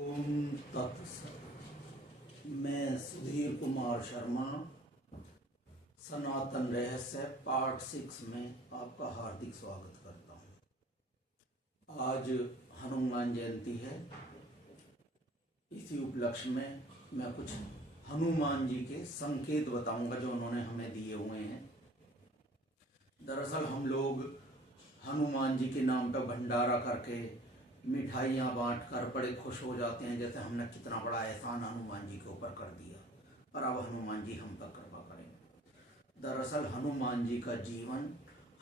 ओम तत्सत। मैं सुधीर कुमार शर्मा सनातन रहस्य पार्ट 6 में आपका हार्दिक स्वागत करता हूँ। आज हनुमान जयंती है। इसी उपलक्ष्य में मैं कुछ हनुमान जी के संकेत बताऊंगा जो उन्होंने हमें दिए हुए हैं। दरअसल हम लोग हनुमान जी के नाम पर भंडारा करके मिठाइयाँ बांट कर बड़े खुश हो जाते हैं, जैसे हमने कितना बड़ा एहसान हनुमान जी के ऊपर कर दिया और अब हनुमान जी हम पर कृपा करें। दरअसल हनुमान जी का जीवन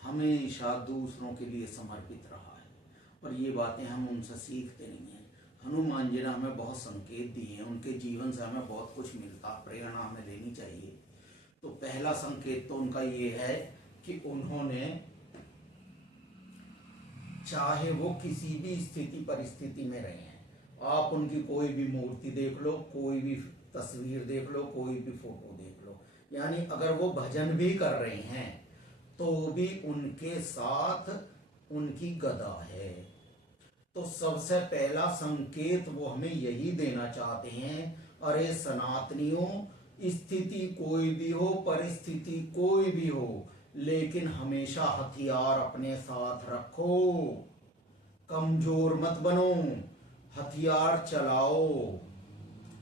हमेशा दूसरों के लिए समर्पित रहा है और ये बातें हम उनसे सीखते नहीं हैं। हनुमान जी ने हमें बहुत संकेत दिए हैं, उनके जीवन से हमें बहुत कुछ मिलता, प्रेरणा हमें लेनी चाहिए। तो पहला संकेत तो उनका ये है कि उन्होंने चाहे वो किसी भी स्थिति परिस्थिति में रहे हैं, आप उनकी कोई भी मूर्ति देख लो, कोई भी तस्वीर देख लो, कोई भी फोटो देख लो, यानी अगर वो भजन भी कर रहे हैं तो भी उनके साथ उनकी गदा है। तो सबसे पहला संकेत वो हमें यही देना चाहते हैं, अरे सनातनियों, स्थिति कोई भी हो, परिस्थिति कोई भी हो, लेकिन हमेशा हथियार अपने साथ रखो, कमजोर मत बनो, हथियार चलाओ,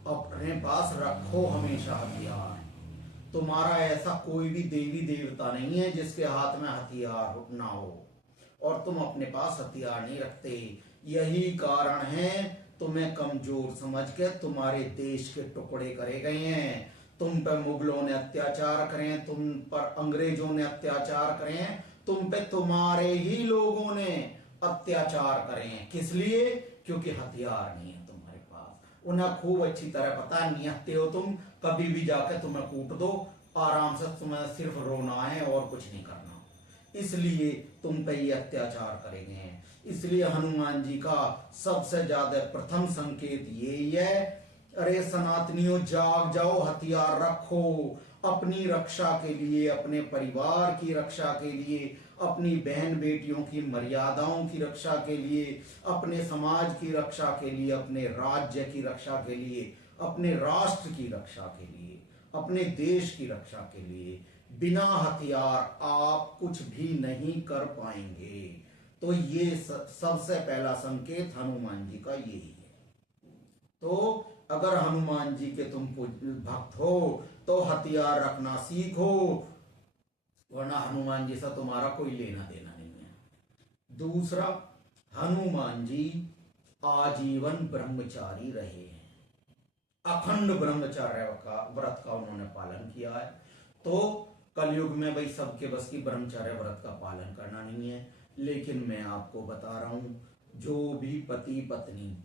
अपने पास रखो हमेशा हथियार। तुम्हारा ऐसा कोई भी देवी देवता नहीं है जिसके हाथ में हथियार ना हो और तुम अपने पास हथियार नहीं रखते। यही कारण है तुम्हें कमजोर समझ के तुम्हारे देश के टुकड़े करे गए हैं, तुम पे मुगलों ने अत्याचार करे, तुम पर अंग्रेजों ने अत्याचार करे, तुम पे तुम्हारे ही लोगों ने अत्याचार करे। किस लिए? क्योंकि हथियार नहीं है तुम्हारे पास। उन्हें खूब अच्छी तरह पता है, निहत्ते हो तुम, कभी भी जाके तुम्हें कूट दो, आराम से तुम्हें सिर्फ रोना है और कुछ नहीं करना, इसलिए तुम पे ये अत्याचार करेंगे। इसलिए हनुमान जी का सबसे ज्यादा प्रथम संकेत यही है, अरे सनातनियों जाग जाओ, हथियार रखो, अपनी रक्षा के लिए, अपने परिवार की रक्षा के लिए, अपनी बहन बेटियों की मर्यादाओं की रक्षा के लिए, अपने समाज की रक्षा के लिए, अपने राज्य की रक्षा के लिए, अपने राष्ट्र की रक्षा के लिए, अपने देश की रक्षा के लिए बिना हथियार आप कुछ भी नहीं कर पाएंगे। तो ये सबसे पहला संकेत हनुमान जी का यही है। तो अगर हनुमान जी के तुम भक्त हो तो हथियार रखना सीखो, वरना हनुमान जी से तुम्हारा कोई लेना देना नहीं है। दूसरा, हनुमान जी आजीवन ब्रह्मचारी रहे हैं, अखंड ब्रह्मचर्य का व्रत का उन्होंने पालन किया है। तो कलयुग में भाई सबके बस की ब्रह्मचर्य व्रत का पालन करना नहीं है, लेकिन मैं आपको बता रहा हूं, जो भी पति पत्नी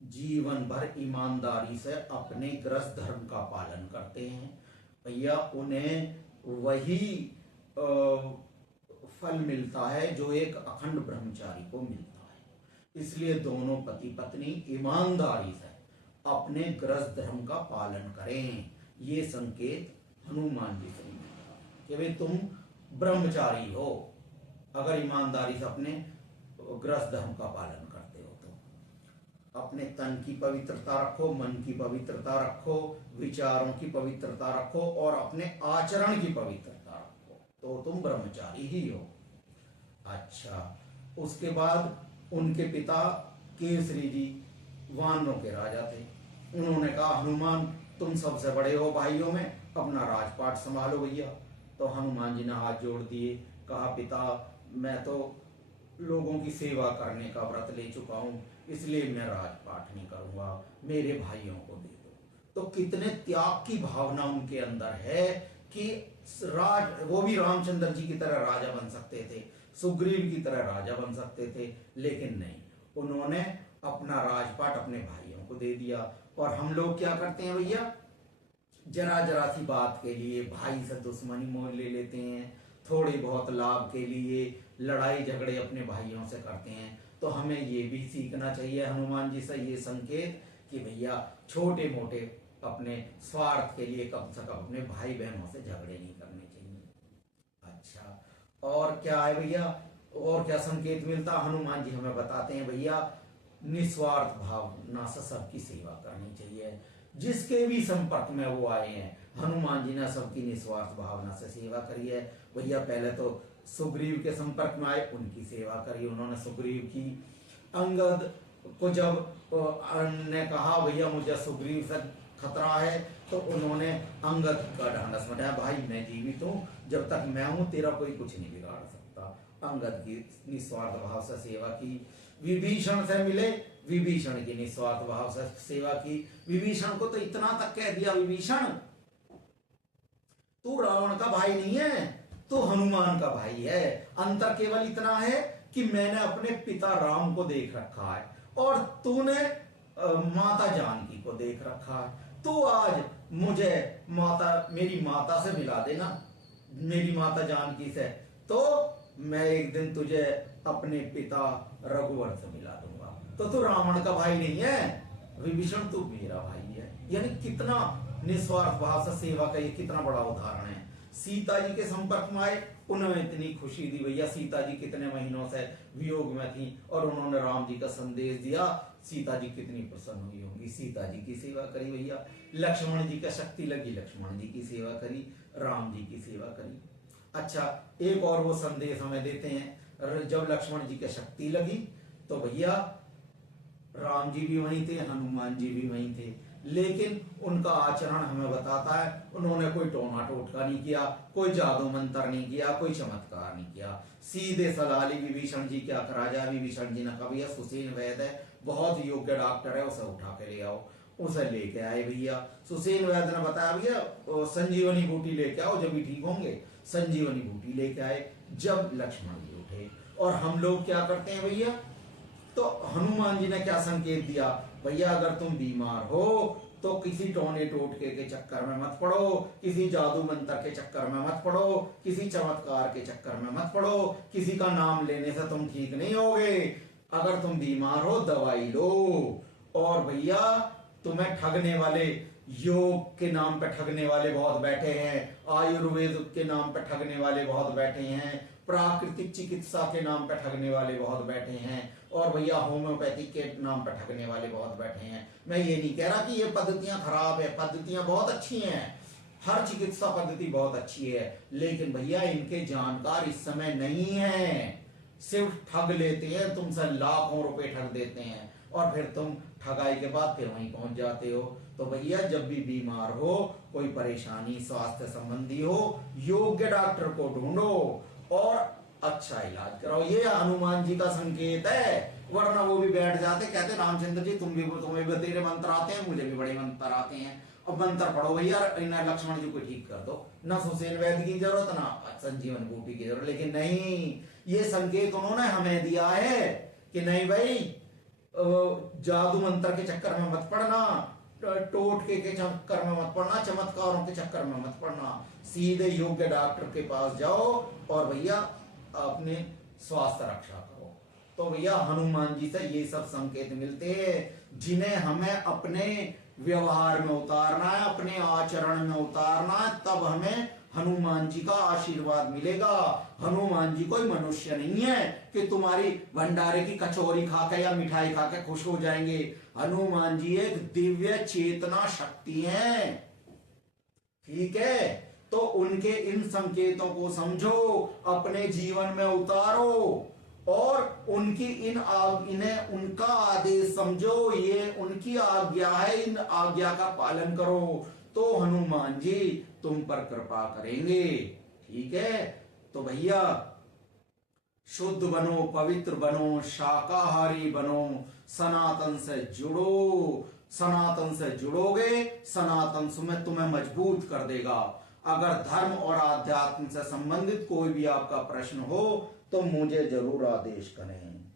जीवन भर ईमानदारी से अपने गृहस्थ धर्म का पालन करते हैं, भैया उन्हें वही फल मिलता है जो एक अखंड ब्रह्मचारी को मिलता है। इसलिए दोनों पति पत्नी ईमानदारी से अपने गृहस्थ धर्म का पालन करें। ये संकेत हनुमान जी से मिलता है कि भाई तुम ब्रह्मचारी हो अगर ईमानदारी से अपने गृहस्थ धर्म का पालन करते हो। तो अपने तन की पवित्रता रखो, मन की पवित्रता रखो, विचारों की पवित्रता रखो और अपने आचरण की पवित्रता रखो, तो तुम ब्रह्मचारी ही हो। अच्छा, उसके बाद उनके पिता केसरी जी वानरों के राजा थे। उन्होंने कहा, हनुमान तुम सबसे बड़े हो भाइयों में, अपना राजपाट संभालो भैया। तो हनुमान जी ने हाथ जोड़ दिए, कहा, पिता मैं तो लोगों की सेवा करने का व्रत ले चुका हूं, इसलिए मैं राजपाट नहीं करूंगा, मेरे भाइयों को दे दो। तो कितने त्याग की भावना उनके अंदर है कि वो भी रामचंद्र जी की तरह राजा बन सकते थे, सुग्रीव की तरह राजा बन सकते थे, लेकिन नहीं, उन्होंने अपना राजपाट अपने भाइयों को दे दिया। और हम लोग क्या करते हैं भैया, जरा जरा सी बात के लिए भाई से दुश्मनी मोल ले लेते हैं, थोड़े बहुत लाभ के लिए लड़ाई झगड़े अपने भाइयों से करते हैं। तो हमें ये भी सीखना चाहिए हनुमान जी से ये संकेत कि भैया छोटे मोटे अपने स्वार्थ के लिए कम से कम अपने भाई बहनों से झगड़े नहीं करने चाहिए। अच्छा, और क्या है भैया, और क्या संकेत मिलता? हनुमान जी हमें बताते हैं भैया, निस्वार्थ भावना से सबकी सेवा करनी चाहिए। जिसके भी संपर्क में वो आए हैं, हनुमान जी ने सबकी निस्वार्थ भावना से सेवा करी है। भैया पहले तो सुग्रीव के संपर्क में आए, उनकी सेवा करी उन्होंने, सुग्रीव की। अंगद को जब ने कहा भैया मुझे सुग्रीव से खतरा है, तो उन्होंने अंगद का ढांढस बंधाया, भाई मैं जीवित हूँ, जब तक मैं हूं तेरा कोई कुछ नहीं बिगाड़ सकता। अंगद की निस्वार्थ भाव से सेवा की। विभीषण से मिले, विभीषण की निस्वार्थ भाव से सेवा की। विभीषण को तो इतना तक कह दिया, विभीषण तू रावण का भाई नहीं है, तू हनुमान का भाई है। अंतर केवल इतना है कि मैंने अपने पिता राम को देख रखा है और तूने माता जानकी को देख रखा है। तू आज मुझे मेरी माता से मिला देना, मेरी माता जानकी से, तो मैं एक दिन तुझे अपने पिता रघुवर से मिला दूंगा। तो तू रावण का भाई नहीं है विभीषण, तू मेरा भाई है। यानी कितना निस्वार्थ भाव से सेवा का ये कितना बड़ा उदाहरण है। सीता जी के संपर्क में आए, उन्हें इतनी खुशी दी। भैया सीता जी कितने महीनों से वियोग में थी और उन्होंने राम जी का संदेश दिया, सीता जी कितनी प्रसन्न हुई होंगी, सीता जी की सेवा करी। भैया लक्ष्मण जी का शक्ति लगी, लक्ष्मण जी की सेवा करी, राम जी की सेवा करी। अच्छा, एक और वो संदेश हमें देते हैं, जब लक्ष्मण जी की शक्ति लगी तो भैया राम जी भी वहीं थे, हनुमान जी भी वहीं थे, लेकिन उनका आचरण हमें बताता है, उन्होंने कोई टोना टोटका नहीं किया, कोई जादू मंत्र नहीं किया, कोई चमत्कार नहीं किया। सीधे सलाह ली विभीषण जी क्या करा जाए। विभीषण जी ने कहा भैया सुसेन वैद्य है, बहुत योग्य डॉक्टर है, उसे उठा के ले आओ। उसे लेके आए भैया। सुसेन वैद्य ने बताया भैया संजीवनी बूटी लेके आओ, जब भी ठीक होंगे। संजीवनी बूटी लेके आए। जब लक्ष्मण जी उठे, और हम लोग क्या करते हैं भैया, तो हनुमान जी ने क्या संकेत दिया, भैया अगर तुम बीमार हो तो किसी टोने टोटके के चक्कर में मत पड़ो, किसी जादू मंत्र के चक्कर में मत पड़ो, किसी चमत्कार के चक्कर में मत पड़ो, किसी का नाम लेने से तुम ठीक नहीं होगे। अगर तुम बीमार हो दवाई लो। और भैया तुम्हें ठगने वाले, योग के नाम पे ठगने वाले बहुत बैठे हैं, आयुर्वेद के नाम पे ठगने वाले बहुत बैठे हैं, प्राकृतिक चिकित्सा के नाम पे ठगने वाले बहुत बैठे हैं, और भैया होम्योपैथी के नाम पे ठगने वाले बहुत बैठे हैं। मैं ये नहीं कह रहा कि ये पद्धतियां खराब है, पद्धतियां बहुत अच्छी हैं, हर चिकित्सा पद्धति बहुत अच्छी है, लेकिन भैया इनके जानकार इस समय नहीं है, सिर्फ ठग लेते हैं, तुमसे लाखों रुपए ठग देते हैं और फिर तुम ठगाई के बाद फिर वहीं पहुंच जाते हो। तो भैया जब भी बीमार हो, कोई परेशानी स्वास्थ्य संबंधी हो, योग्य डॉक्टर को ढूंढो और अच्छा इलाज कराओ। ये हनुमान जी का संकेत है, वरना वो भी बैठ जाते, कहते रामचंद्र जी तुम्हें भी तेरे मंत्र आते हैं, मुझे भी बड़े मंत्र आते हैं, अब मंत्र पढ़ो भैया, लक्ष्मण जी को ठीक कर दो। ना सुसेन वैद्य की जरूरत, ना संजीवन बूटी की जरूरत। लेकिन नहीं, ये संकेत उन्होंने हमें दिया है कि नहीं भाई, जादू मंत्र के चक्कर में मत पड़ना, टोटके के चक्कर में मत पड़ना, चमत्कारों के चक्कर में मत पड़ना, सीधे योग्य डॉक्टर के पास जाओ और भैया अपने स्वास्थ्य रक्षा करो। तो भैया हनुमान जी से ये सब संकेत मिलते हैं, जिन्हें हमें अपने व्यवहार में उतारना है, अपने आचरण में उतारना है, तब हमें हनुमान जी का आशीर्वाद मिलेगा। हनुमान जी कोई मनुष्य नहीं है कि तुम्हारी भंडारे की कचौरी खाकर या मिठाई खाकर खुश हो जाएंगे। हनुमान जी एक दिव्य चेतना शक्ति है, ठीक है। तो उनके इन संकेतों को समझो, अपने जीवन में उतारो और उनकी इन्हें उनका आदेश समझो, ये उनकी आज्ञा है, इन आज्ञा का पालन करो, तो हनुमान जी तुम पर कृपा करेंगे, ठीक है। तो भैया शुद्ध बनो, पवित्र बनो, शाकाहारी बनो, सनातन से जुड़ो, सनातन से जुड़ोगे, सनातन तुम्हें मजबूत कर देगा। अगर धर्म और आध्यात्म से संबंधित कोई भी आपका प्रश्न हो तो मुझे जरूर आदेश करें।